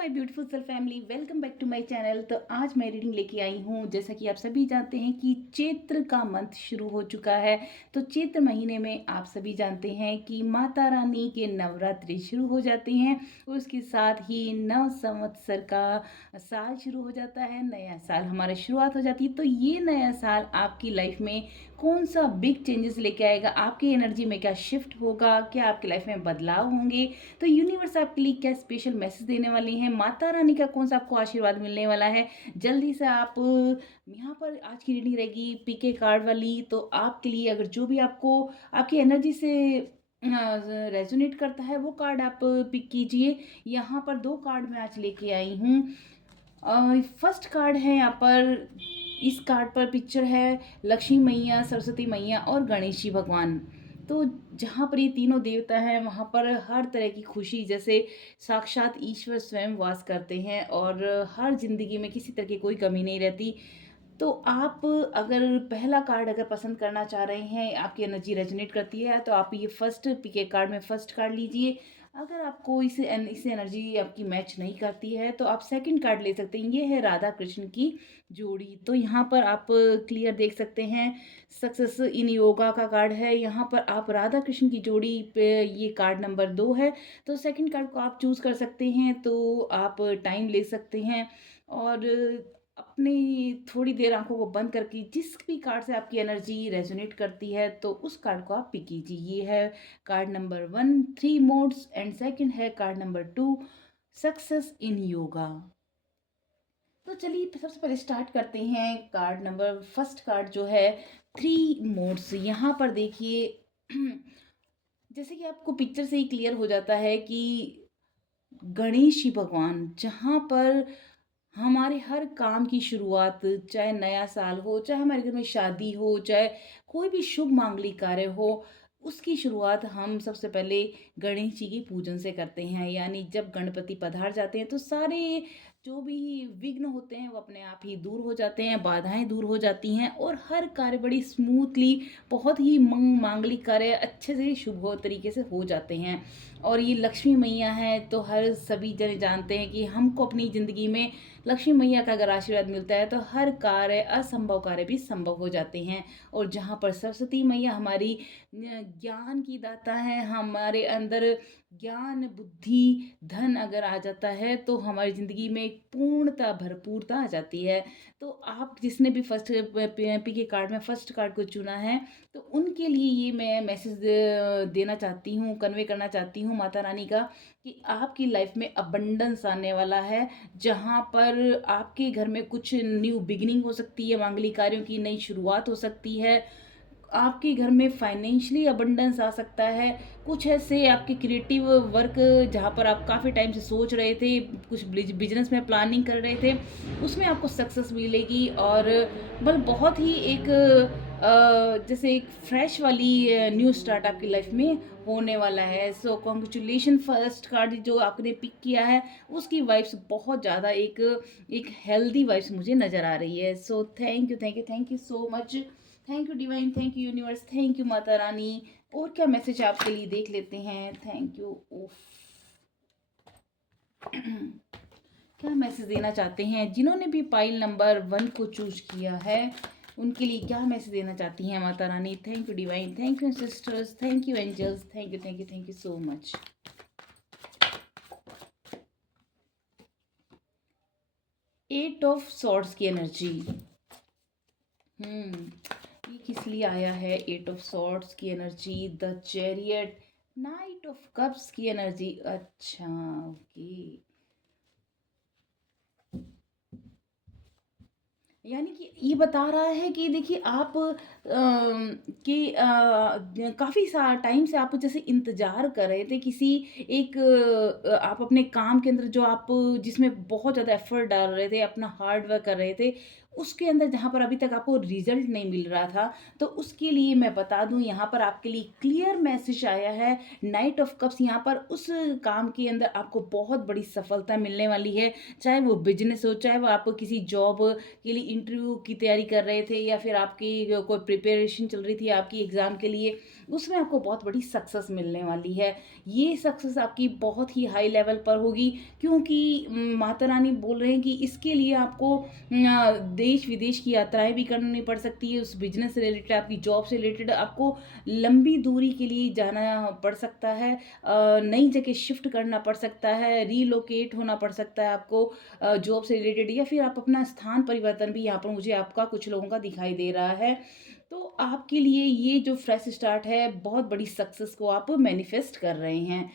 My beautiful self family, welcome back to my channel. तो आज मैं रीडिंग लेके आई हूँ। जैसा कि आप सभी जानते हैं कि चैत्र का मंथ शुरू हो चुका है। तो चैत्र महीने में आप सभी जानते हैं कि माता रानी के नवरात्रि शुरू हो जाते हैं और उसके साथ ही नव संवत्सर का साल शुरू हो जाता है। नया साल हमारी शुरुआत हो जाती है। तो ये नया साल आपकी लाइफ में कौन सा बिग चेंजेस लेके आएगा, आपकी एनर्जी में क्या शिफ्ट होगा, क्या आपकी लाइफ में बदलाव होंगे, तो यूनिवर्स आपके लिए क्या स्पेशल मैसेज देने वाली है, माता रानी का कौन सा आपको आशीर्वाद मिलने वाला है। जल्दी से आप यहाँ पर आज की रीडिंग रहेगी पीके कार्ड वाली। तो आपके लिए अगर जो भी आपको आपकी एनर्जी से रेजोनेट करता है वो कार्ड आप पिक कीजिए। यहाँ पर दो कार्ड मैं आज लेके आई हूँ। फर्स्ट कार्ड है यहाँ पर, इस कार्ड पर पिक्चर है लक्ष्मी मैया, सरस्वती मैया और गणेश जी भगवान। तो जहाँ पर ये तीनों देवता हैं वहाँ पर हर तरह की खुशी, जैसे साक्षात ईश्वर स्वयं वास करते हैं और हर जिंदगी में किसी तरह की कोई कमी नहीं रहती। तो आप अगर पहला कार्ड अगर पसंद करना चाह रहे हैं, आपकी एनर्जी रेजोनेट करती है, तो आप ये फर्स्ट पीके कार्ड में फर्स्ट कार्ड लीजिए। अगर आपको इसे एनर्जी आपकी मैच नहीं करती है तो आप सेकंड कार्ड ले सकते हैं। ये है राधा कृष्ण की जोड़ी। तो यहाँ पर आप क्लियर देख सकते हैं, सक्सेस इन योगा का कार्ड है। यहाँ पर आप राधा कृष्ण की जोड़ी पे ये कार्ड नंबर 2 है। तो सेकंड कार्ड को आप चूज कर सकते हैं। तो आप टाइम ले सकते हैं और अपनी थोड़ी देर आंखों को बंद करके जिस भी कार्ड से आपकी एनर्जी रेजोनेट करती है तो उस कार्ड को आप पिक कीजिए। ये है card number 1, 3 modes, and second है card number 2, success in yoga. तो चलिए सबसे पहले स्टार्ट करते हैं। कार्ड नंबर फर्स्ट कार्ड जो है 3 मोड्स। यहाँ पर देखिए जैसे कि आपको पिक्चर से ही क्लियर हो जाता है कि गणेश जी भगवान जहाँ पर हमारे हर काम की शुरुआत, चाहे नया साल हो, चाहे हमारे घर में शादी हो, चाहे कोई भी शुभ मांगलिक कार्य हो, उसकी शुरुआत हम सबसे पहले गणेश जी की पूजन से करते हैं। यानी जब गणपति पधार जाते हैं तो सारे जो भी विघ्न होते हैं वो अपने आप ही दूर हो जाते हैं, बाधाएं दूर हो जाती हैं और हर कार्य बड़ी स्मूथली, बहुत ही मांगलिक कार्य अच्छे से शुभ हो तरीके से हो जाते हैं। और ये लक्ष्मी मैया है तो हर सभी जने जानते हैं कि हमको अपनी ज़िंदगी में लक्ष्मी मैया का अगर आशीर्वाद मिलता है तो हर कार्य, असंभव कार्य भी संभव हो जाते हैं। और जहाँ पर सरस्वती मैया हमारी ज्ञान की दाता है, हमारे अंदर ज्ञान, बुद्धि, धन अगर आ जाता है तो हमारी ज़िंदगी में एक पूर्णता, भरपूरता आ जाती है। तो आप जिसने भी फर्स्ट पी के कार्ड में फर्स्ट कार्ड को चुना है तो उनके लिए ये मैं मैसेज देना चाहती हूँ, कन्वे करना चाहती हूँ माता रानी का, कि आपकी लाइफ में अबंडेंस आने वाला है। जहाँ पर आपके घर में कुछ न्यू बिगिनिंग हो सकती है, मांगलिक कार्यों की नई शुरुआत हो सकती है, आपके घर में फाइनेंशियली अबंडेंस आ सकता है। कुछ ऐसे आपके क्रिएटिव वर्क जहाँ पर आप काफ़ी टाइम से सोच रहे थे, कुछ बिजनेस में प्लानिंग कर रहे थे, उसमें आपको सक्सेस मिलेगी। और बल बहुत ही एक जैसे एक फ्रेश वाली न्यू स्टार्ट आपकी लाइफ में होने वाला है। सो कॉन्ग्रेचुलेशन, फर्स्ट कार्ड जो आपने पिक किया है उसकी वाइब्स बहुत ज़्यादा एक एक हेल्दी वाइब्स मुझे नज़र आ रही है। So thank you, thank you, thank you so much. Thank you divine, thank you universe, thank you Mata Rani. और क्या मैसेज आपके लिए देख लेते हैं। Thank you. क्या मैसेज देना चाहते हैं जिन्होंने भी पाइल नंबर 1 को चूज किया है, उनके लिए क्या मैसेज देना चाहती हैं Mata Rani. Thank you divine, thank you sisters, thank you angels, thank you, thank you, thank you so much. Eight of swords की एनर्जी। ये किस लिए आया है? एट ऑफ सॉर्ड्स की energy, the chariot, knight of cups की एनर्जी। अच्छा, okay. यानी कि ये बता रहा है कि देखिए आप कि काफ़ी सा टाइम से आप जैसे इंतज़ार कर रहे थे किसी एक आप अपने काम के अंदर जो आप जिसमें बहुत ज़्यादा एफर्ट डाल रहे थे, अपना हार्ड वर्क कर रहे थे, उसके अंदर जहाँ पर अभी तक आपको रिज़ल्ट नहीं मिल रहा था, तो उसके लिए मैं बता दूँ यहाँ पर आपके लिए क्लियर मैसेज आया है। नाइट ऑफ कप्स यहाँ पर उस काम के अंदर आपको बहुत बड़ी सफलता मिलने वाली है। चाहे वो बिज़नेस हो, चाहे वो आप किसी जॉब के लिए इंटरव्यू की तैयारी कर रहे थे या फिर आपकी कोई प्रिपरेशन चल रही थी आपकी एग्ज़ाम के लिए, उसमें आपको बहुत बड़ी सक्सेस मिलने वाली है। ये सक्सेस आपकी बहुत ही हाई लेवल पर होगी, क्योंकि माता रानी बोल रहे हैं कि इसके लिए आपको देश-विदेश की यात्राएँ भी करनी पड़ सकती है, उस बिज़नेस से रिलेटेड, आपकी जॉब से रिलेटेड आपको लंबी दूरी के लिए जाना पड़ सकता है। नई जगह शिफ्ट करना पड़ सकता है, रिलोकेट होना पड़ सकता है आपको जॉब से रिलेटेड, या फिर आप अपना स्थान परिवर्तन भी यहाँ पर मुझे आपका कुछ लोगों का दिखाई दे रहा है। तो आपके लिए ये जो फ्रेश स्टार्ट है, बहुत बड़ी सक्सेस को आप मैनिफेस्ट कर रहे हैं।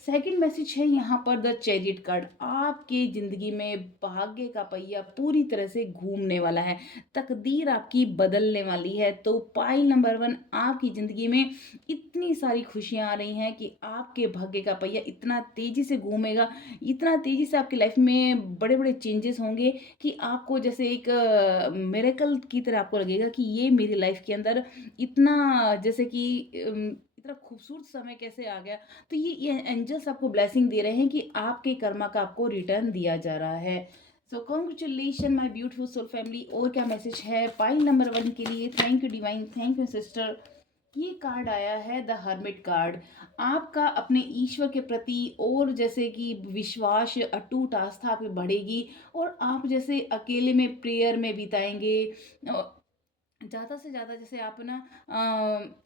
सेकंड मैसेज है यहाँ पर द चैरियट कार्ड। आपके ज़िंदगी में भाग्य का पहिया पूरी तरह से घूमने वाला है, तकदीर आपकी बदलने वाली है। तो पाइल नंबर 1, आपकी ज़िंदगी में इतनी सारी खुशियाँ आ रही हैं कि आपके भाग्य का पहिया इतना तेज़ी से घूमेगा, इतना तेज़ी से आपकी लाइफ में बड़े-बड़े चेंजेस होंगे कि आपको जैसे एक मिरेकल की तरह आपको लगेगा कि ये मेरी लाइफ के अंदर इतना जैसे कि इतना खूबसूरत समय कैसे आ गया। तो ये एंजल्स आपको ब्लेसिंग दे रहे हैं कि आपके कर्मा का आपको रिटर्न दिया जा रहा है। So congratulation my beautiful soul family. और क्या मैसेज है पाइल नंबर 1 के लिए? Thank you divine, thank you sister. ये कार्ड आया है द हर्मिट कार्ड। आपका अपने ईश्वर के प्रति और जैसे कि विश्वास, अटूट आस्था आपकी बढ़ेगी, और आप जैसे अकेले में प्रेयर में बिताएंगे। ज़्यादा से ज़्यादा जैसे आप ना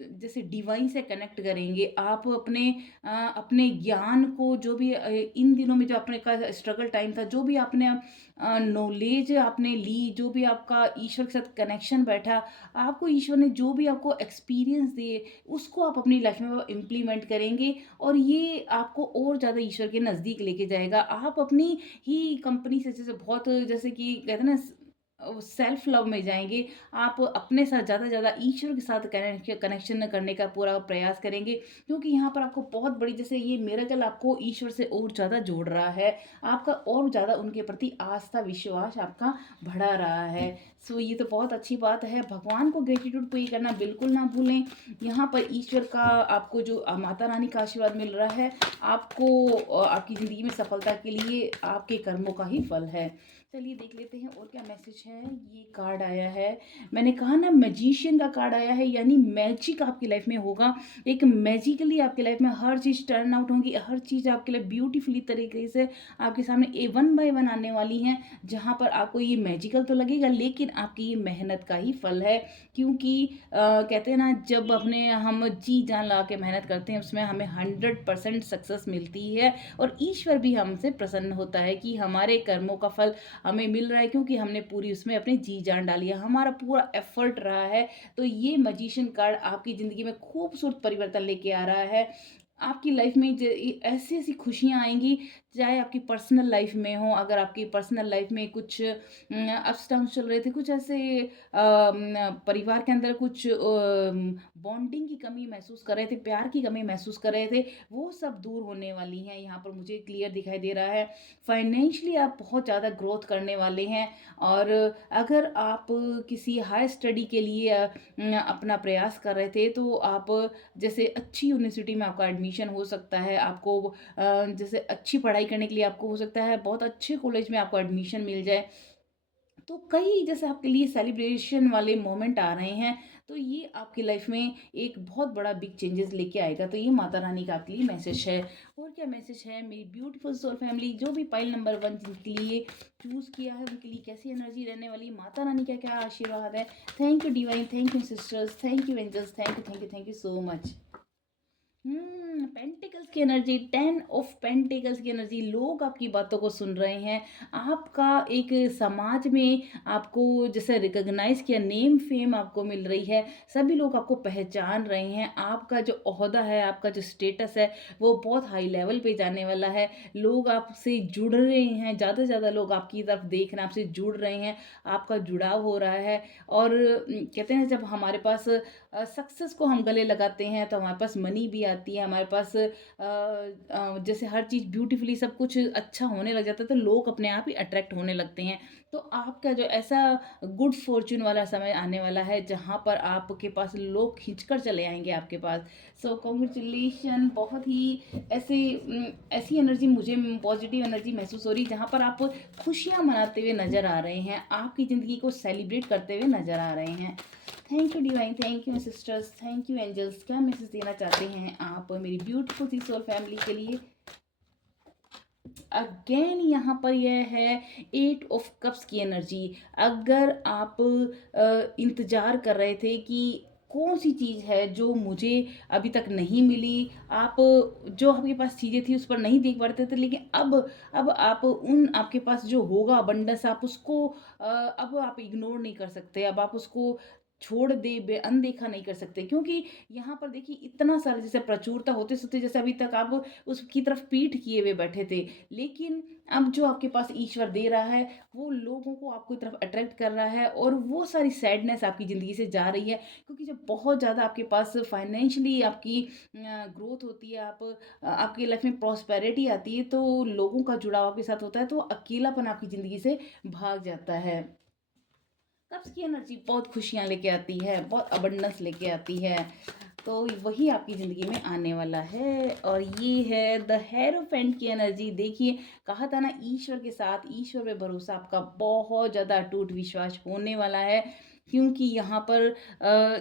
जैसे डिवाइन से कनेक्ट करेंगे, आप अपने ज्ञान को, जो भी इन दिनों में जो अपने का स्ट्रगल टाइम था, जो भी आपने नॉलेज आपने ली, जो भी आपका ईश्वर के साथ कनेक्शन बैठा, आपको ईश्वर ने जो भी आपको एक्सपीरियंस दिए, उसको आप अपनी लाइफ में इम्प्लीमेंट करेंगे, और ये आपको और ज़्यादा ईश्वर के नज़दीक लेके जाएगा। आप अपनी ही कंपनी से जैसे बहुत जैसे कि कहते हैं ना, सेल्फ लव में जाएँगे। आप अपने साथ ज़्यादा से ज़्यादा ईश्वर के साथ कनेक्शन करने का पूरा प्रयास करेंगे, क्योंकि यहाँ पर आपको बहुत बड़ी जैसे ये मिरेकल आपको ईश्वर से और ज़्यादा जोड़ रहा है। आपका और ज़्यादा उनके प्रति आस्था, विश्वास आपका बढ़ा रहा है। सो ये तो बहुत अच्छी बात है। भगवान को ग्रैटिट्यूड पे करना बिल्कुल ना भूलें। यहाँ पर ईश्वर का आपको जो माता रानी का आशीर्वाद मिल रहा है, आपको आपकी ज़िंदगी में सफलता के लिए आपके कर्मों का ही फल है। चलिए देख लेते हैं और क्या मैसेज है। ये कार्ड आया है, मैंने कहा ना मैजिशियन का कार्ड आया है, यानी मैजिक आपकी लाइफ में होगा। एक मैजिकली आपकी लाइफ में हर चीज़ टर्न आउट होगी, हर चीज़ आपके लिए ब्यूटीफुली तरीके से आपके सामने वन बाय वन आने वाली हैं, जहाँ पर आपको ये मैजिकल तो लगेगा, लेकिन आपकी ये मेहनत का ही फल है। क्योंकि कहते हैं ना, जब अपने हम जी जान लगा के मेहनत करते हैं, उसमें हमें 100% सक्सेस मिलती है, और ईश्वर भी हमसे प्रसन्न होता है कि हमारे कर्मों का फल हमें मिल रहा है, क्योंकि हमने पूरी उसमें अपनी जी जान डाली है, हमारा पूरा एफर्ट रहा है। तो ये मैजिशियन कार्ड आपकी ज़िंदगी में खूबसूरत परिवर्तन लेके आ रहा है। आपकी लाइफ में ऐसी ऐसी खुशियाँ आएंगी, चाहे आपकी पर्सनल लाइफ में हो। अगर आपकी पर्सनल लाइफ में कुछ अप्स डाउन चल रहे थे, कुछ ऐसे परिवार के अंदर कुछ बॉन्डिंग की कमी महसूस कर रहे थे, प्यार की कमी महसूस कर रहे थे, वो सब दूर होने वाली हैं। यहाँ पर मुझे क्लियर दिखाई दे रहा है। फाइनेंशियली आप बहुत ज़्यादा ग्रोथ करने वाले हैं, और अगर आप किसी हाई स्टडी के लिए अपना प्रयास कर रहे थे, तो आप जैसे अच्छी यूनिवर्सिटी में आपका एडमिशन हो सकता है, आपको जैसे अच्छी पढ़ाई करने के लिए आपको हो सकता है बहुत अच्छे कॉलेज में आपको एडमिशन मिल जाए। तो कई जैसे आपके लिए सेलिब्रेशन वाले मोमेंट आ रहे हैं, तो ये आपकी लाइफ में एक बहुत बड़ा बिग चेंजेस लेके आएगा। तो ये माता रानी का आपके लिए मैसेज है। और क्या मैसेज है मेरी ब्यूटीफुल सोल फैमिली? जो भी पाइल नंबर 1 जिनके लिए चूज़ किया है, उनके लिए कैसी एनर्जी रहने वाली है, माता रानी का क्या आशीर्वाद है? Thank you divine, thank you sisters, thank you angels, thank you, thank you, thank you so much. Pentacles की एनर्जी, 10 ऑफ पेंटिकल्स की एनर्जी। लोग आपकी बातों को सुन रहे हैं, आपका एक समाज में आपको जैसे रिकॉग्नाइज किया, नेम फेम आपको मिल रही है, सभी लोग आपको पहचान रहे हैं। आपका जो ओहदा है, आपका जो स्टेटस है, वो बहुत हाई लेवल पे जाने वाला है। लोग आपसे जुड़ रहे हैं, ज़्यादा से ज़्यादा लोग आपकी तरफ देख रहे हैं, आपसे जुड़ रहे हैं, आपका जुड़ाव हो रहा है। और कहते हैं जब हमारे पास सक्सेस को हम गले लगाते हैं, तो हमारे पास मनी भी आती है, हमारे पास जैसे हर चीज़ ब्यूटीफुली सब कुछ अच्छा होने लग जाता है, तो लोग अपने आप ही अट्रैक्ट होने लगते हैं। तो आपका जो ऐसा गुड फॉर्च्यून वाला समय आने वाला है, जहाँ पर आपके पास लोग खींचकर चले आएँगे आपके पास। सो कांग्रेचुलेशन, बहुत ही ऐसी एनर्जी मुझे पॉजिटिव एनर्जी महसूस हो रही है, जहाँ पर आप खुशियाँ मनाते हुए नज़र आ रहे हैं, आपकी ज़िंदगी को सेलिब्रेट करते हुए नज़र आ रहे हैं। Thank you divine, thank you sisters, thank you angels. क्या मैसेज देना चाहते हैं आप मेरी ब्यूटीफुल सी सोल फैमिली के लिए? अगेन यहाँ पर यह है 8 ऑफ कप्स की एनर्जी। अगर आप इंतज़ार कर रहे थे कि कौन सी चीज़ है जो मुझे अभी तक नहीं मिली, आप जो आपके पास चीज़ें थी उस पर नहीं देख पाते थे, लेकिन अब आप उन आपके पास जो होगा अबंडेंस, आप उसको अब आप इग्नोर नहीं कर सकते, अब आप उसको छोड़ दे अनदेखा नहीं कर सकते, क्योंकि यहाँ पर देखिए इतना सारा जैसे प्रचुरता होते सोते, जैसे अभी तक आप उसकी तरफ पीठ किए हुए बैठे थे, लेकिन अब जो आपके पास ईश्वर दे रहा है वो लोगों को आपकी तरफ अट्रैक्ट कर रहा है, और वो सारी सैडनेस आपकी ज़िंदगी से जा रही है, क्योंकि जब बहुत ज़्यादा आपके पास फाइनेंशियली आपकी ग्रोथ होती है, आपकी लाइफ में प्रॉस्पेरिटी आती है, तो लोगों का जुड़ाव आपके साथ होता है, तो अकेलापन आपकी ज़िंदगी से भाग जाता है। कब्ज़ की एनर्जी बहुत खुशियाँ लेके आती है, बहुत अबंडेंस लेके आती है, तो वही आपकी ज़िंदगी में आने वाला है। और ये है द हेरोफेंट की एनर्जी। देखिए, कहा था ना, ईश्वर के साथ, ईश्वर पे भरोसा आपका बहुत ज़्यादा अटूट विश्वास होने वाला है, क्योंकि यहाँ पर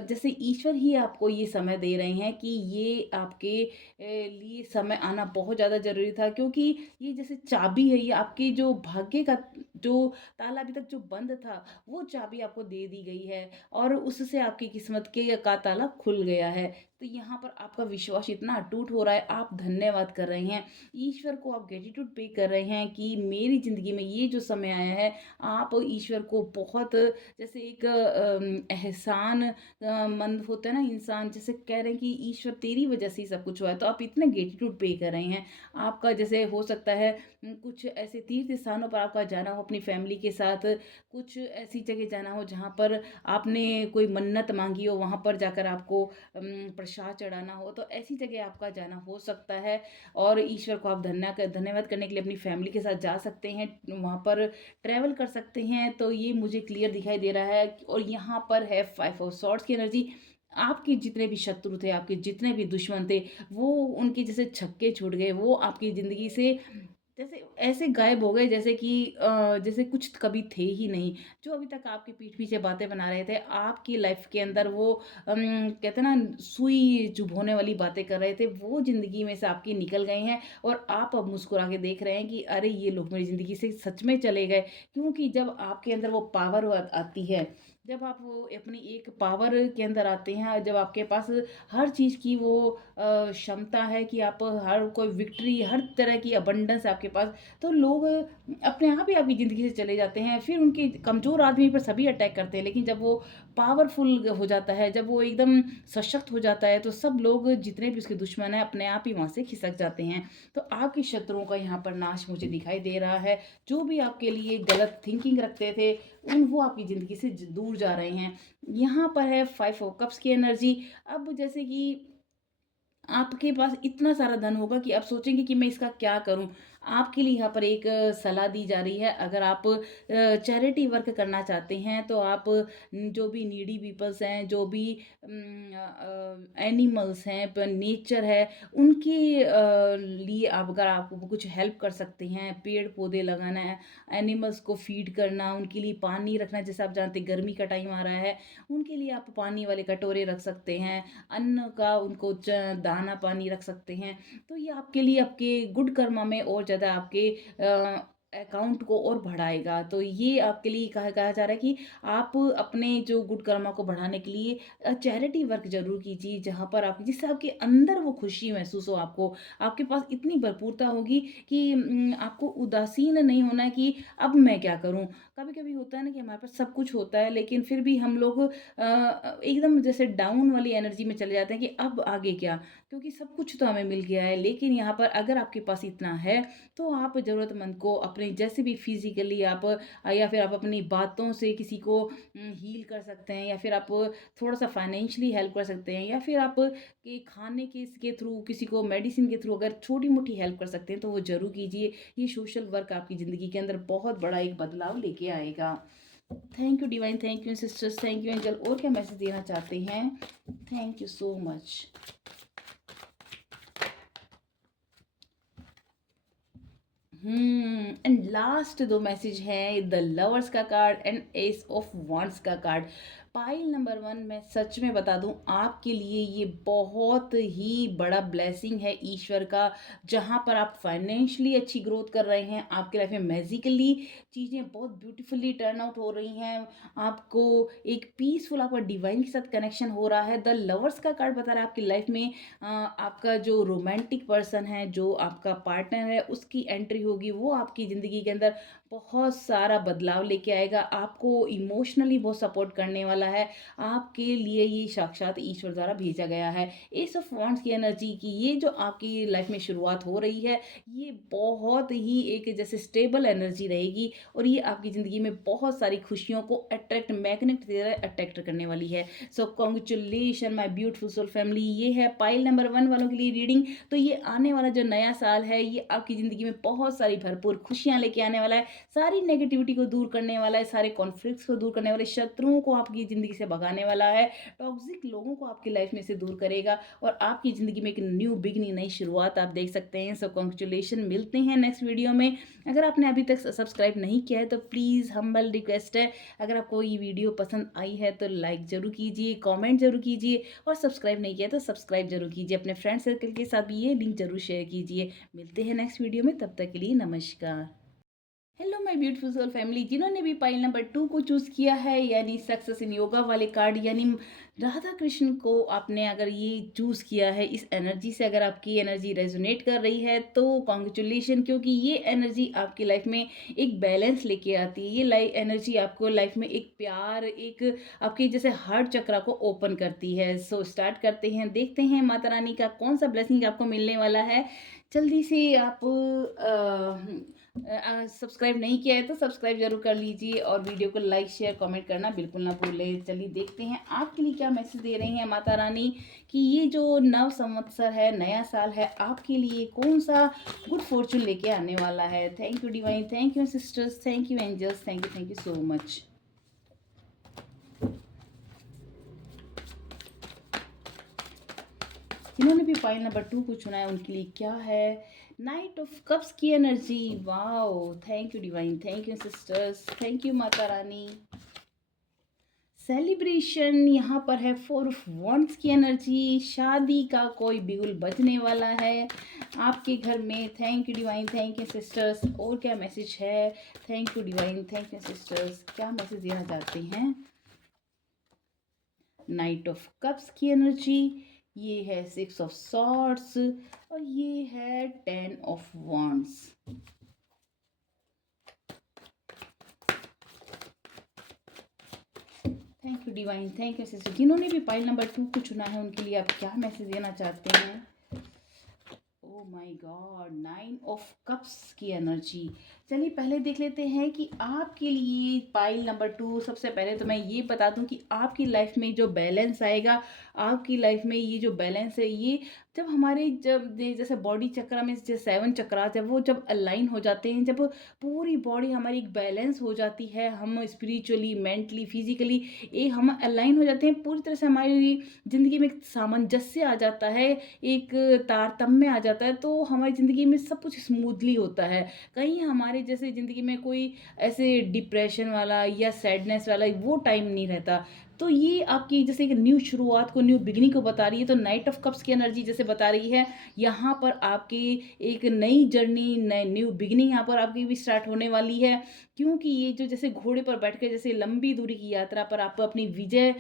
जैसे ईश्वर ही आपको ये समय दे रहे हैं कि ये आपके लिए समय आना बहुत ज़्यादा ज़रूरी था, क्योंकि ये जैसे चाबी है, ये आपके जो भाग्य का जो ताला अभी तक जो बंद था, वो चाबी आपको दे दी गई है, और उससे आपकी किस्मत के का ताला खुल गया है। तो यहाँ पर आपका विश्वास इतना अटूट हो रहा है, आप धन्यवाद कर रहे हैं, ईश्वर को आप ग्रेटिट्यूड पे कर रहे हैं कि मेरी ज़िंदगी में ये जो समय आया है, आप ईश्वर को बहुत जैसे एक एहसान मंद होता है ना इंसान, जैसे कह रहे हैं कि ईश्वर तेरी वजह से ही सब कुछ हुआ है, तो आप इतने ग्रेटिट्यूड पे कर रहे हैं। आपका जैसे हो सकता है कुछ ऐसे तीर्थ स्थानों पर आपका जाना हो अपनी फैमिली के साथ, कुछ ऐसी जगह जाना हो जहाँ पर आपने कोई मन्नत मांगी हो, वहाँ पर जाकर आपको प्रसाद चढ़ाना हो, तो ऐसी जगह आपका जाना हो सकता है, और ईश्वर को आप धन्यवाद करने के लिए अपनी फैमिली के साथ जा सकते हैं, वहाँ पर ट्रैवल कर सकते हैं। तो ये मुझे क्लियर दिखाई दे रहा है। और यहाँ पर है 5 ऑफ सॉर्ड्स की एनर्जी। आपके जितने भी शत्रु थे, आपके जितने भी दुश्मन थे, वो उनके जैसे छक्के छूट गए, वो आपकी ज़िंदगी से जैसे ऐसे गायब हो गए, जैसे कि जैसे कुछ कभी थे ही नहीं। जो अभी तक आपकी पीठ पीछे बातें बना रहे थे, आपकी लाइफ के अंदर वो कहते हैं ना, सुई चुभोने वाली बातें कर रहे थे, वो ज़िंदगी में से आपकी निकल गए हैं, और आप अब मुस्कुरा के देख रहे हैं कि अरे ये लोग मेरी ज़िंदगी से सच में चले गए। क्योंकि जब आपके अंदर वो पावर आती है, जब आप वो अपनी एक पावर के अंदर आते हैं, जब आपके पास हर चीज़ की वो क्षमता है कि आप हर कोई विक्ट्री, हर तरह की अबंडेंस है आपके पास, तो लोग अपने आप ही आपकी ज़िंदगी से चले जाते हैं। फिर उनके कमज़ोर आदमी पर सभी अटैक करते हैं, लेकिन जब वो पावरफुल हो जाता है, जब वो एकदम सशक्त हो जाता है, तो सब लोग जितने भी उसके दुश्मन हैं अपने आप ही वहाँ से खिसक जाते हैं। तो आपके शत्रुओं का यहाँ पर नाश मुझे दिखाई दे रहा है। जो भी आपके लिए गलत थिंकिंग रखते थे, वो आपकी ज़िंदगी से दूर जा रहे हैं। यहाँ पर है 5 ऑफ कप्स की एनर्जी। अब जैसे कि आपके पास इतना सारा धन होगा कि आप सोचेंगे कि मैं इसका क्या करूं। आपके लिए यहाँ पर एक सलाह दी जा रही है। अगर आप चैरिटी वर्क करना चाहते हैं, तो आप जो भी नीडी पीपल्स हैं, जो भी एनिमल्स हैं, नेचर है, उनके लिए आप अगर आप कुछ हेल्प कर सकते हैं, पेड़ पौधे लगाना है, एनिमल्स को फीड करना, उनके लिए पानी रखना, जैसे आप जानते हैं गर्मी का टाइम आ रहा है, उनके लिए आप पानी वाले कटोरे रख सकते हैं, अन्न का उनको दाना पानी रख सकते हैं। तो ये आपके लिए आपके गुड कर्मा में और ज़्यादा आपके अकाउंट को और बढ़ाएगा। तो ये आपके लिए कहा कहा जा रहा है कि आप अपने जो गुड कर्मा को बढ़ाने के लिए चैरिटी वर्क ज़रूर कीजिए, जहाँ पर आप जिससे आपके अंदर वो खुशी महसूस हो, आपको आपके पास इतनी भरपूरता होगी कि आपको उदासीन नहीं होना है कि अब मैं क्या करूँ। कभी कभी होता है ना कि हमारे पास सब कुछ होता है, लेकिन फिर भी हम लोग एकदम जैसे डाउन वाली एनर्जी में चले जाते हैं कि अब आगे क्या। क्योंकि सब कुछ तो हमें मिल गया है, लेकिन यहाँ पर अगर आपके पास इतना है, तो आप ज़रूरतमंद को अपने जैसे भी फिज़िकली आप या फिर आप अपनी बातों से किसी को हील कर सकते हैं, या फिर आप थोड़ा-सा फाइनेंशियली हेल्प कर सकते हैं, या फिर आप के खाने के इसके थ्रू किसी को मेडिसिन के थ्रू अगर छोटी-मोटी हेल्प कर सकते हैं, तो वो ज़रूर कीजिए। ये सोशल वर्क आपकी ज़िंदगी के अंदर बहुत बड़ा एक बदलाव लेके आएगा। Thank you divine, thank you sisters, thank you angel. और क्या मैसेज देना चाहते हैं? Thank you so much. And last 2 message हैं, द लवर्स का card and S of wands का कार्ड। पाइल नंबर 1, मैं सच में बता दूं, आपके लिए ये बहुत ही बड़ा ब्लेसिंग है ईश्वर का, जहां पर आप फाइनेंशियली अच्छी ग्रोथ कर रहे हैं, आपके लाइफ में मैजिकली चीज़ें बहुत ब्यूटीफुली टर्न आउट हो रही हैं, आपको एक पीसफुल आपका डिवाइन के साथ कनेक्शन हो रहा है। द लवर्स का कार्ड बता रहा है आपकी लाइफ में आपका जो रोमांटिक पर्सन है, जो आपका पार्टनर है, उसकी एंट्री होगी। वो आपकी ज़िंदगी के अंदर बहुत सारा बदलाव लेके आएगा, आपको इमोशनली बहुत सपोर्ट करने वाला है। आपके लिए ये साक्षात ईश्वर द्वारा भेजा गया है। एस ऑफ वांड्स की एनर्जी की ये जो आपकी लाइफ में शुरुआत हो रही है, ये बहुत ही एक जैसे स्टेबल एनर्जी रहेगी, और ये आपकी ज़िंदगी में बहुत सारी खुशियों को अट्रैक्ट, मैग्नेट की तरह अट्रैक्ट करने वाली है। So congratulation my beautiful soul family. ये है पाइल नंबर 1 वालों के लिए रीडिंग। तो ये आने वाला जो नया साल है, ये आपकी ज़िंदगी में बहुत सारी भरपूर खुशियाँ लेके आने वाला है, सारी नेगेटिविटी को दूर करने वाला है, सारे कॉन्फ्लिक्ट्स को दूर करने वाले, शत्रुओं को आपकी ज़िंदगी से भगाने वाला है, टॉक्सिक लोगों को आपकी लाइफ में से दूर करेगा, और आपकी ज़िंदगी में एक न्यू बिगनिंग, नई शुरुआत आप देख सकते हैं। सो कॉन्ग्रेचुलेशन, मिलते हैं नेक्स्ट वीडियो में। अगर आपने अभी तक सब्सक्राइब नहीं किया है तो प्लीज़ हम्बल रिक्वेस्ट है, अगर आपको ये वीडियो पसंद आई है तो लाइक ज़रूर कीजिए, कमेंट ज़रूर कीजिए, और सब्सक्राइब नहीं किया तो सब्सक्राइब ज़रूर कीजिए। अपने फ्रेंड सर्कल के साथ भी ये लिंक ज़रूर शेयर कीजिए। मिलते हैं नेक्स्ट वीडियो में, तब तक के लिए नमस्कार। Hello my beautiful soul family, जिन्होंने भी पाइल नंबर 2 को चूज़ किया है, यानी सक्सेस इन योगा वाले कार्ड, यानी राधा कृष्ण को आपने अगर ये चूज़ किया है, इस एनर्जी से अगर आपकी एनर्जी रेजोनेट कर रही है तो कॉन्ग्रेचुलेशन, क्योंकि ये एनर्जी आपकी लाइफ में एक बैलेंस लेके आती है। ये एनर्जी आपको लाइफ में एक प्यार, एक आपके जैसे हार्ट चक्रा को ओपन करती है। सो स्टार्ट करते हैं, देखते हैं माता रानी का कौन सा ब्लेसिंग आपको मिलने वाला है। जल्दी से आप सब्सक्राइब नहीं किया है तो सब्सक्राइब जरूर कर लीजिए, और वीडियो को लाइक शेयर कमेंट करना बिल्कुल ना भूलें। चलिए देखते हैं आपके लिए क्या मैसेज दे रही हैं माता रानी, कि ये जो नव संवत्सर है, नया साल है, आपके लिए कौन सा गुड फॉर्चून लेके आने वाला है। Thank you divine, thank you sisters, thank you angels, thank you so much. जिन्होंने भी पाइल नंबर 2 को चुना है, उनके लिए क्या है? नाइट ऑफ कप्स की energy. Wow, thank you divine, thank you sisters, thank you Mata Rani. Celebration, यहाँ पर है 4 ऑफ वॉन्ड्स की एनर्जी। शादी का कोई बिगुल बजने वाला है आपके घर में। Thank you divine, thank you sisters. और क्या मैसेज है? Thank you divine, thank you sisters. क्या मैसेज देना चाहते हैं? नाइट ऑफ कप्स की एनर्जी, ये है 6 ऑफ सॉर्ड्स, और ये है 10 of wands. Thank you divine, thank you sister. जिन्होंने भी पाइल नंबर 2 को चुना है, उनके लिए आप क्या मैसेज देना चाहते हैं? Oh my God, 9 of cups की एनर्जी। चलिए पहले देख लेते हैं कि आपके लिए पाइल नंबर 2। सबसे पहले तो मैं ये बता दूं कि आपकी लाइफ में जो बैलेंस आएगा, आपकी लाइफ में ये जो बैलेंस है, ये जब हमारे जैसे बॉडी चक्र में जो 7 चक्रास है, वो जब अलाइन हो जाते हैं, जब पूरी बॉडी हमारी एक बैलेंस हो जाती है, हम स्पिरिचुअली, मेंटली, फिजिकली हम अलाइन हो जाते हैं, पूरी तरह से हमारी ज़िंदगी में एक सामंजस्य आ जाता है, एक तारतम्य आ जाता है, तो हमारी ज़िंदगी में सब कुछ स्मूथली होता है। कहीं हमारे जैसे ज़िंदगी में कोई ऐसे डिप्रेशन वाला या सैडनेस वाला वो टाइम नहीं रहता। तो ये आपकी जैसे एक न्यू शुरुआत को, न्यू बिगिनिंग को बता रही है। तो नाइट ऑफ कप्स की एनर्जी जैसे बता रही है, यहाँ पर आपकी एक नई जर्नी, नई न्यू बिगिनिंग यहाँ पर आपकी भी स्टार्ट होने वाली है, क्योंकि ये जो जैसे घोड़े पर बैठ के जैसे लंबी दूरी की यात्रा पर आप अपनी विजय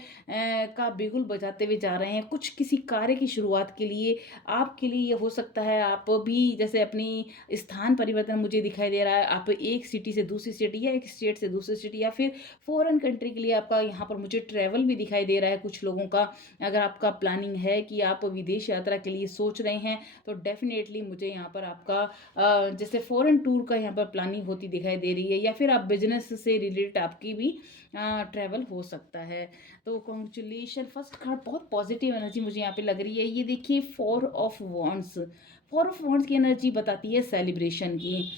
का बिगुल बजाते हुए जा रहे हैं, कुछ किसी कार्य की शुरुआत के लिए। आपके लिए ये हो सकता है आप भी जैसे अपनी स्थान परिवर्तन मुझे दिखाई दे रहा है, आप एक सिटी से दूसरी सिटी, या एक स्टेट से दूसरी सिटी, या फिर फॉरेन कंट्री के लिए आपका यहाँ पर मुझे ट्रैवल ट्रैवल भी दिखाई दे रहा है कुछ लोगों का। अगर आपका प्लानिंग है कि आप विदेश यात्रा के लिए सोच रहे हैं, तो डेफ़िनेटली मुझे यहाँ पर आपका जैसे फ़ॉरेन टूर का यहाँ पर प्लानिंग होती दिखाई दे रही है, या फिर आप बिज़नेस से रिलेटेड आपकी भी ट्रैवल हो सकता है। तो कांग्रेचुलेशन, फर्स्ट कार्ड बहुत पॉजिटिव एनर्जी मुझे यहाँ पे लग रही है। ये देखिए, four of wands, four of wands की एनर्जी बताती है सेलिब्रेशन की,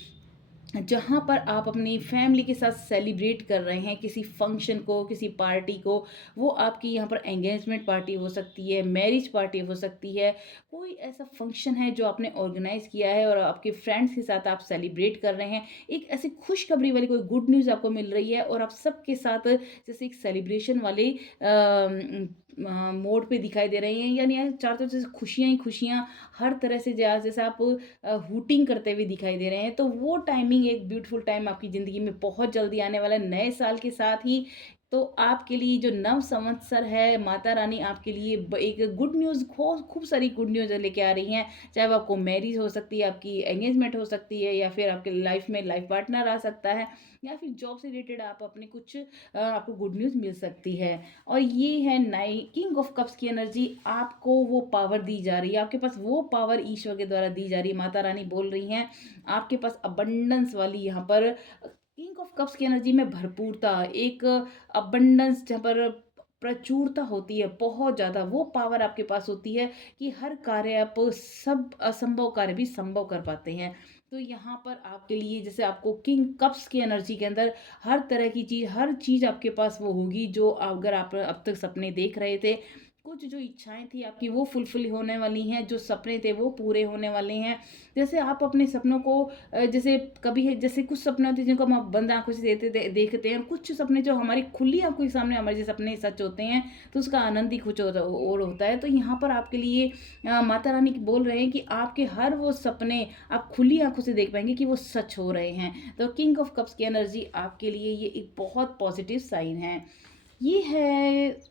जहाँ पर आप अपनी फैमिली के साथ सेलिब्रेट कर रहे हैं किसी फंक्शन को, किसी पार्टी को। वो आपकी यहाँ पर एंगेजमेंट पार्टी हो सकती है, मैरिज पार्टी हो सकती है, कोई ऐसा फंक्शन है जो आपने ऑर्गेनाइज किया है और आपके फ्रेंड्स के साथ आप सेलिब्रेट कर रहे हैं। एक ऐसी खुशखबरी वाली कोई गुड न्यूज़ आपको मिल रही है और आप सबके साथ जैसे एक सेलिब्रेशन वाले मोड पे दिखाई दे रहे हैं, यानी चारों तरफ से खुशियाँ ही खुशियाँ, हर तरह से जैसे आप हूटिंग करते हुए दिखाई दे रहे हैं। तो वो टाइमिंग, एक ब्यूटीफुल टाइम आपकी ज़िंदगी में बहुत जल्दी आने वाला है, नए साल के साथ ही। तो आपके लिए जो नव संवत्सर है, माता रानी आपके लिए एक गुड न्यूज़, खूब सारी गुड न्यूज़ लेके आ रही हैं। चाहे वो आपको मैरिज हो सकती है, आपकी एंगेजमेंट हो सकती है, या फिर आपके लाइफ में लाइफ पार्टनर आ सकता है, या फिर जॉब से रिलेटेड आप अपने कुछ आपको गुड न्यूज़ मिल सकती है। और ये है नाइ किंग ऑफ कप्स की एनर्जी। आपको वो पावर दी जा रही है, आपके पास वो पावर ईश्वर के द्वारा दी जा रही है। माता रानी बोल रही हैं आपके पास अबंडेंस वाली यहाँ पर किंग ऑफ कप्स की एनर्जी में भरपूरता, एक अबंडेंस जहाँ पर प्रचुरता होती है बहुत ज़्यादा, वो पावर आपके पास होती है कि हर कार्य आप, सब असंभव कार्य भी संभव कर पाते हैं। तो यहाँ पर आपके लिए, जैसे आपको किंग कप्स की एनर्जी के अंदर हर तरह की चीज़, हर चीज़ आपके पास वो होगी जो अगर आप अब तक सपने देख रहे थे, कुछ जो इच्छाएं थी आपकी वो फुलफिल होने वाली हैं, जो सपने थे वो पूरे होने वाले हैं। जैसे आप अपने सपनों को जैसे कभी है, जैसे कुछ सपने होते हैं जिनको हम बंद आंखों से देखते हैं, कुछ सपने जो हमारी खुली आंखों के सामने हमारे जो सपने सच होते हैं, तो उसका आनंद ही कुछ और होता है। तो यहाँ पर आपके लिए माता रानी बोल रहे हैं कि आपके हर वो सपने आप खुली आंखों से देख पाएंगे कि वो सच हो रहे हैं। तो किंग ऑफ कप्स की एनर्जी आपके लिए ये एक बहुत पॉजिटिव साइन है। ये है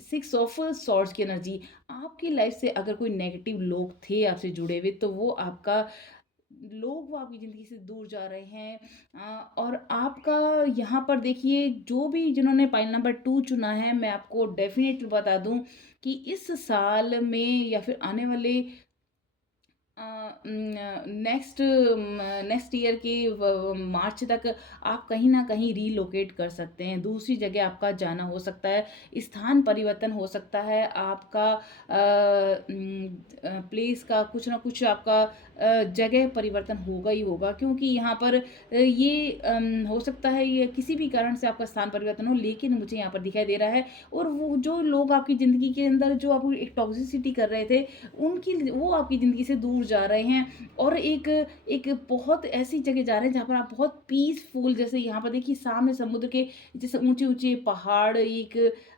सिक्स ऑफ सॉर्ड्स की एनर्जी। आपकी लाइफ से अगर कोई नेगेटिव लोग थे आपसे जुड़े हुए, तो वो आपका लोग वो आपकी ज़िंदगी से दूर जा रहे हैं। और आपका यहाँ पर देखिए, जो भी जिन्होंने पाइल नंबर 2 चुना है, मैं आपको डेफिनेटली बता दूं कि इस साल में या फिर आने वाले नेक्स्ट ईयर की मार्च तक आप कहीं ना कहीं रीलोकेट कर सकते हैं, दूसरी जगह आपका जाना हो सकता है, स्थान परिवर्तन हो सकता है, आपका प्लेस का कुछ ना कुछ आपका जगह परिवर्तन होगा ही होगा, क्योंकि यहाँ पर ये हो सकता है ये किसी भी कारण से आपका स्थान परिवर्तन हो, लेकिन मुझे यहाँ पर दिखाई दे रहा है। और वो जो लोग आपकी ज़िंदगी के अंदर जो आपको एक टॉक्सिसिटी कर रहे थे, उनकी वो आपकी ज़िंदगी से दूर जा रहे हैं, और एक एक बहुत ऐसी जगह जा रहे हैं जहाँ पर आप बहुत पीसफुल, जैसे यहाँ पर देखिए सामने समुद्र के जैसे ऊंचे ऊंचे पहाड़, एक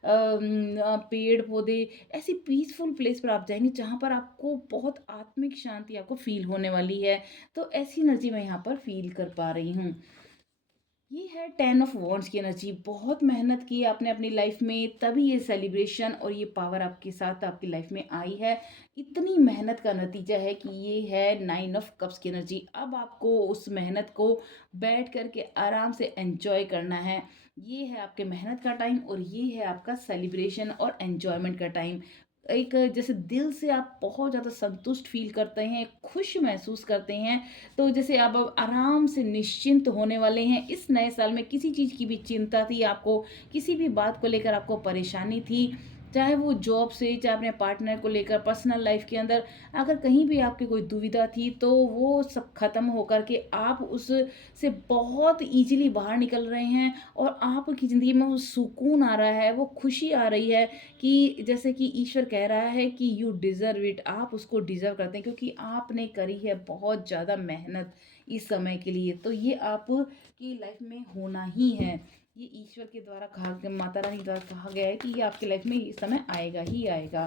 पेड़ पौधे, ऐसी पीसफुल प्लेस पर आप जाएंगे जहाँ पर आपको बहुत आत्मिक शांति आपको फील होने वाली है। तो ऐसी एनर्जी मैं यहाँ पर फील कर पा रही हूँ। ये है 10 ऑफ वॉन्ड्स की एनर्जी। बहुत मेहनत की है आपने अपनी लाइफ में, तभी ये सेलिब्रेशन और ये पावर आपके साथ आपकी लाइफ में आई है। इतनी मेहनत का नतीजा है कि ये है 9 ऑफ कप्स की एनर्जी। अब आपको उस मेहनत को बैठ करके आराम से एंजॉय करना है। ये है आपके मेहनत का टाइम, और ये है आपका सेलिब्रेशन और एंजॉयमेंट का टाइम। एक जैसे दिल से आप बहुत ज़्यादा संतुष्ट फील करते हैं, खुश महसूस करते हैं। तो जैसे आप अब आराम से निश्चिंत होने वाले हैं। इस नए साल में किसी चीज़ की भी चिंता थी आपको, किसी भी बात को लेकर आपको परेशानी थी, चाहे वो जॉब से, चाहे अपने पार्टनर को लेकर, पर्सनल लाइफ के अंदर अगर कहीं भी आपकी कोई दुविधा थी, तो वो सब खत्म होकर के आप उस से बहुत ईजिली बाहर निकल रहे हैं, और आपकी ज़िंदगी में वो सुकून आ रहा है, वो खुशी आ रही है कि जैसे कि ईश्वर कह रहा है कि यू डिज़र्व इट, आप उसको डिज़र्व करते हैं, क्योंकि आपने करी है बहुत ज़्यादा मेहनत इस समय के लिए। तो ये आपकी लाइफ में होना ही है। ये ईश्वर के द्वारा कहा, माता रानी द्वारा कहा गया है कि ये आपकी लाइफ में इस समय आएगा ही आएगा।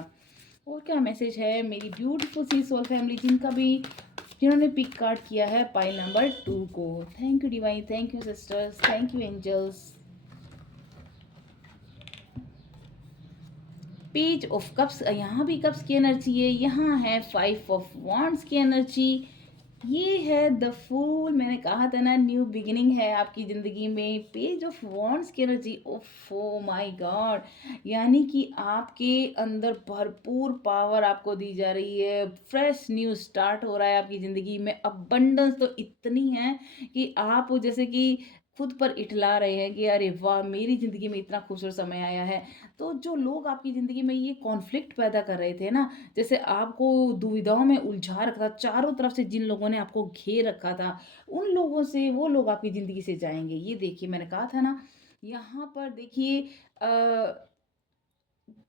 और क्या मैसेज है मेरी ब्यूटीफुल सी सोल फैमिली, जिन्होंने पिक कार्ड किया है पाइल नंबर 2 को। Thank you divine, thank you sisters, thank you angels. Page of cups, यहाँ भी कप्स की एनर्जी है, यहाँ है 5 ऑफ वॉन्ड्स की एनर्जी, ये है द फूल, मैंने कहा था ना, न्यू बिगिनिंग है आपकी ज़िंदगी में। पेज ऑफ वॉन्ड्स की एनर्जी, ओह माय गॉड! यानी कि आपके अंदर भरपूर पावर आपको दी जा रही है। फ्रेश न्यू स्टार्ट हो रहा है आपकी ज़िंदगी में। अबंडेंस तो इतनी है कि आप जैसे कि खुद पर इठला रहे हैं कि अरे वाह! मेरी ज़िंदगी में इतना खूबसूरत समय आया है। तो जो लोग आपकी ज़िंदगी में ये कॉन्फ्लिक्ट पैदा कर रहे थे ना, जैसे आपको दुविधाओं में उलझा रखा था, चारों तरफ से जिन लोगों ने आपको घेर रखा था, उन लोगों से वो लोग आपकी ज़िंदगी से जाएँगे। ये देखिए, मैंने कहा था ना, यहाँ पर देखिए अ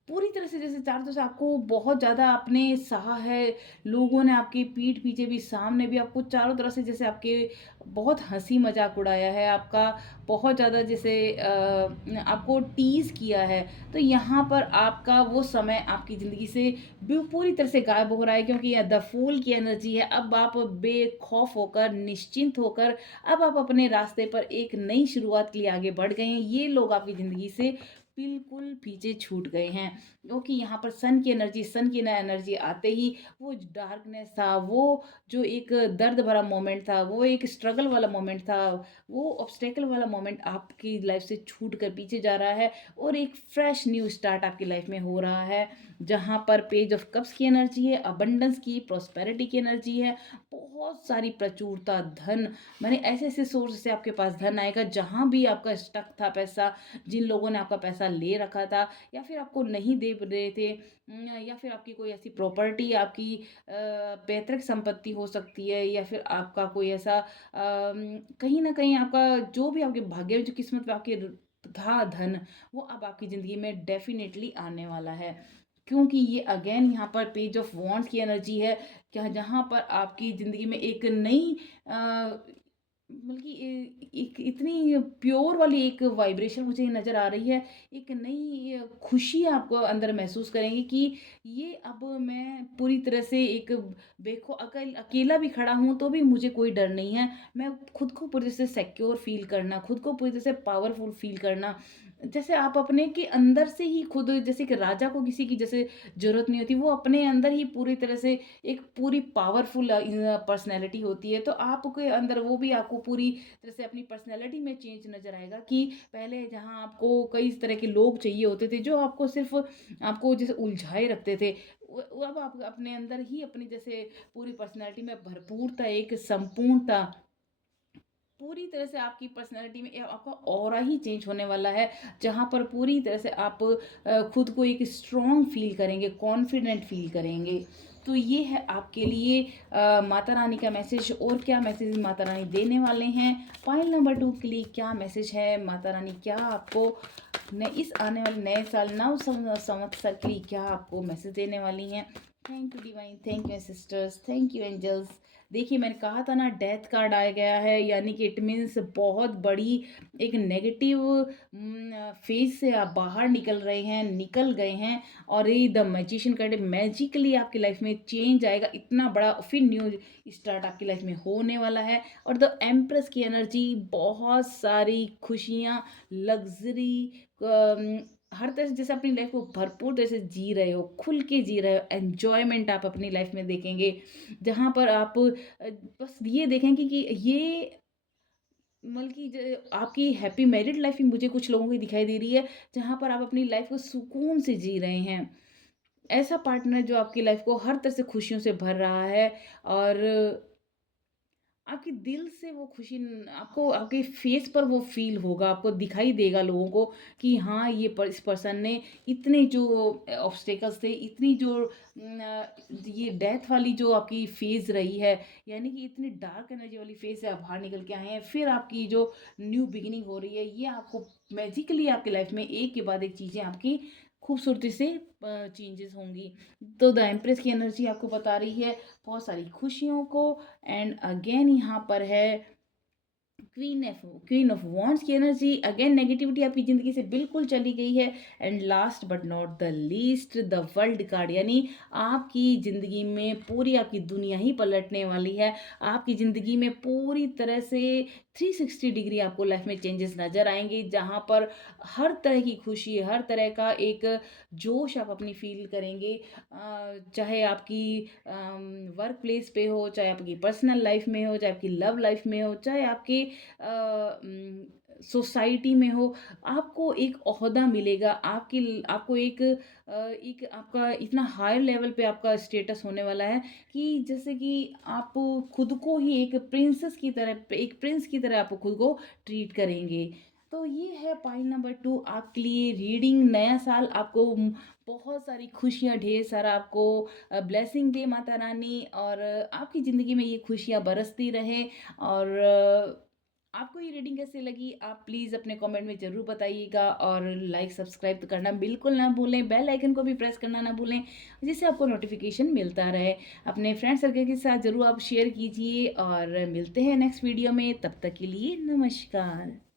पूरी तरह से जैसे चारों तरफ से आपको बहुत ज़्यादा आपने सहा है, लोगों ने आपकी पीठ पीछे भी, सामने भी आपको चारों तरफ से जैसे आपके बहुत हँसी-मज़ाक उड़ाया है, आपका बहुत ज़्यादा जैसे आपको टीज़ किया है। तो यहाँ पर आपका वो समय आपकी ज़िंदगी से पूरी तरह से गायब हो रहा है, क्योंकि यह द फूल की एनर्जी है। अब आप बेखौफ होकर, निश्चिंत होकर, अब आप अपने रास्ते पर एक नई शुरुआत के लिए आगे बढ़ गए हैं। ये लोग आपकी ज़िंदगी से बिल्कुल पीछे छूट गए हैं। क्योंकि यहाँ पर सन की नया एनर्जी आते ही वो जो डार्कनेस था, वो जो एक दर्द भरा मोमेंट था, वो एक स्ट्रगल वाला मोमेंट था, वो ऑब्स्टेकल वाला मोमेंट आपकी लाइफ से छूट कर पीछे जा रहा है और एक फ्रेश न्यू स्टार्ट आपकी लाइफ में हो रहा है। जहाँ पर पेज ऑफ कप्स की एनर्जी है, अबंडेंस की, प्रॉस्पेरिटी की एनर्जी है, बहुत सारी प्रचुरता, धन, माने ऐसे-ऐसे सोर्स से आपके पास धन आएगा। जहाँ भी आपका स्टक था पैसा, जिन लोगों ने आपका पैसा ले रखा था या फिर आपको नहीं दे रहे थे, या फिर आपकी कोई ऐसी प्रॉपर्टी, आपकी पैतृक संपत्ति हो सकती है, या फिर आपका कोई ऐसा कहीं न कहीं आपका जो भी आपके भाग्य में, जो किस्मत में आपके था धन, वो अब आपकी ज़िंदगी में डेफ़िनेटली आने वाला है। क्योंकि ये अगेन यहाँ पर पेज ऑफ वॉन्ड्स की एनर्जी है, क्या जहाँ पर आपकी ज़िंदगी में एक नई बल्कि एक इतनी प्योर वाली एक वाइब्रेशन मुझे नज़र आ रही है। एक नई खुशी आपको अंदर महसूस करेंगे कि ये अब मैं पूरी तरह से एक अकेला भी खड़ा हूँ तो भी मुझे कोई डर नहीं है। मैं खुद को पूरी तरह से सिक्योर फ़ील करना, खुद को पूरी तरह से पावरफुल फ़ील करना। जैसे आप अपने के अंदर से ही खुद, जैसे कि राजा को किसी की जैसे ज़रूरत नहीं होती, वो अपने अंदर ही पूरी तरह से एक पूरी पावरफुल पर्सनैलिटी होती है। तो आपके अंदर वो भी आपको पूरी तरह से अपनी पर्सनैलिटी में चेंज नज़र आएगा कि पहले जहाँ आपको कई तरह के लोग चाहिए होते थे, जो आपको सिर्फ़ आपको जैसे उलझाए रखते थे, वो अब आप अपने अंदर ही अपनी जैसे पूरी पर्सनैलिटी में भरपूरता, एक संपूर्णता, पूरी तरह से आपकी पर्सनैलिटी में आपका ऑरा ही चेंज होने वाला है। जहाँ पर पूरी तरह से आप खुद को एक स्ट्रॉन्ग फ़ील करेंगे, कॉन्फिडेंट फ़ील करेंगे। तो ये है आपके लिए माता रानी का मैसेज। और क्या मैसेज माता रानी देने वाले हैं? पाइल नंबर 2 के लिए क्या मैसेज है? माता रानी क्या आपको इस आने वाले नए साल, नव संवत्सर के लिए क्या आपको मैसेज देने वाली हैं? Thank you divine, thank you sisters, thank you angels. देखिए, मैंने कहा था ना, डेथ कार्ड आया गया है, यानी कि इट मीन्स बहुत बड़ी एक नेगेटिव फेज से आप बाहर निकल रहे हैं, निकल गए हैं। और ये द मैजिशियन कार्ड, मैजिकली आपकी लाइफ में चेंज आएगा, इतना बड़ा फिर न्यू स्टार्ट आपकी लाइफ में होने वाला है। और द एम्प्रेस की एनर्जी, बहुत सारी खुशियाँ, लग्जरी, हर तरह से जैसे अपनी लाइफ को भरपूर तरह से जी रहे हो, खुल के जी रहे हो, एन्जॉयमेंट आप अपनी लाइफ में देखेंगे। जहाँ पर आप बस ये देखेंगे कि ये मतलब कि आपकी हैप्पी मैरिड लाइफ ही मुझे कुछ लोगों की दिखाई दे रही है, जहाँ पर आप अपनी लाइफ को सुकून से जी रहे हैं। ऐसा पार्टनर जो आपकी लाइफ को हर तरह से खुशियों से भर रहा है, और आपके दिल से वो खुशी आपको आपके फेस पर वो फ़ील होगा, आपको दिखाई देगा लोगों को कि हाँ, इस पर्सन ने इतने जो ऑब्स्टेकल्स थे, इतनी जो ये डेथ वाली जो आपकी फ़ेज़ रही है, यानी कि इतनी डार्क एनर्जी वाली फ़ेज़ से आप बाहर निकल के आए हैं, फिर आपकी जो न्यू बिगिनिंग हो रही है, ये आपको मैजिकली आपकी लाइफ में एक के बाद एक चीज़ें आपकी खूबसूरती से चेंजेस होंगी। तो द एम्प्रेस की एनर्जी आपको बता रही है बहुत सारी खुशियों को। एंड अगेन यहाँ पर है क्वीन ऑफ वॉन्ड्स की एनर्जी। अगेन नेगेटिविटी आपकी ज़िंदगी से बिल्कुल चली गई है। And last but not the least, the world card, यानी आपकी ज़िंदगी में पूरी आपकी दुनिया ही पलटने वाली है। आपकी ज़िंदगी में पूरी तरह से 360 डिग्री आपको लाइफ में चेंजेस नज़र आएँगे, जहाँ पर हर तरह की खुशी, हर तरह का एक जोश आप अपनी फ़ील करेंगे। चाहे आपकी वर्क प्लेस पे हो, चाहे आपकी पर्सनल लाइफ़ में हो, चाहे आपकी लव लाइफ़ में हो, चाहे आपके सोसाइटी में हो, आपको एक ओहदा मिलेगा, आपको एक आपका इतना हायर लेवल पे आपका स्टेटस होने वाला है कि जैसे कि आप खुद को ही एक प्रिंसेस की तरह, एक प्रिंस की तरह आप खुद को ट्रीट करेंगे। तो ये है पॉइंट नंबर 2 आपके लिए रीडिंग। नया साल आपको बहुत सारी खुशियाँ, ढेर सारा आपको ब्लेसिंग दे माता रानी, और आपकी ज़िंदगी में ये खुशियाँ बरसती रहें। और आपको ये रीडिंग कैसी लगी, आप प्लीज़ अपने कमेंट में ज़रूर बताइएगा, और लाइक सब्सक्राइब तो करना बिल्कुल ना भूलें, बेल आइकन को भी प्रेस करना ना भूलें, जिससे आपको नोटिफिकेशन मिलता रहे। अपने फ्रेंड सर्कल के साथ ज़रूर आप शेयर कीजिए, और मिलते हैं नेक्स्ट वीडियो में। तब तक के लिए नमस्कार।